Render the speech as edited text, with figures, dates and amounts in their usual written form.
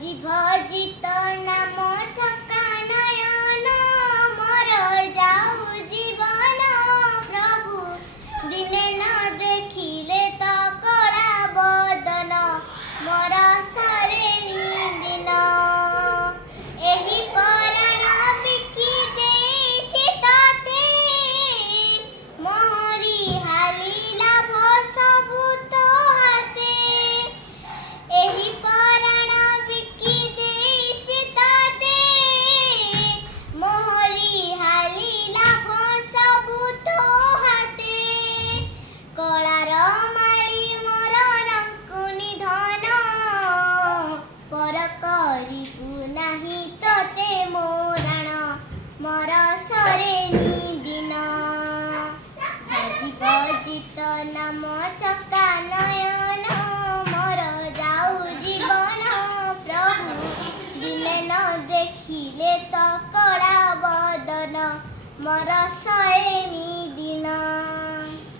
भजी भजी तो नाम छका नयन मोर जाऊ जीवन प्रभु दिने न देखिले तो कला बदन मोर सरे दिन एही पराण बिकी देछि तते मोहरी हाली लाभ सबु तो हाते एही पराण बिकी देछि तते मोहरी हाली लाभ सबु तो हाते कलार माली मोर रंकुनी धन पर करिबु नाही तते मोराण मोर सरे दिन भजी भजी तो नाम छका नयन मोर जाऊ जीवन प्रभु दिने न देखिले तो कला बदन मोर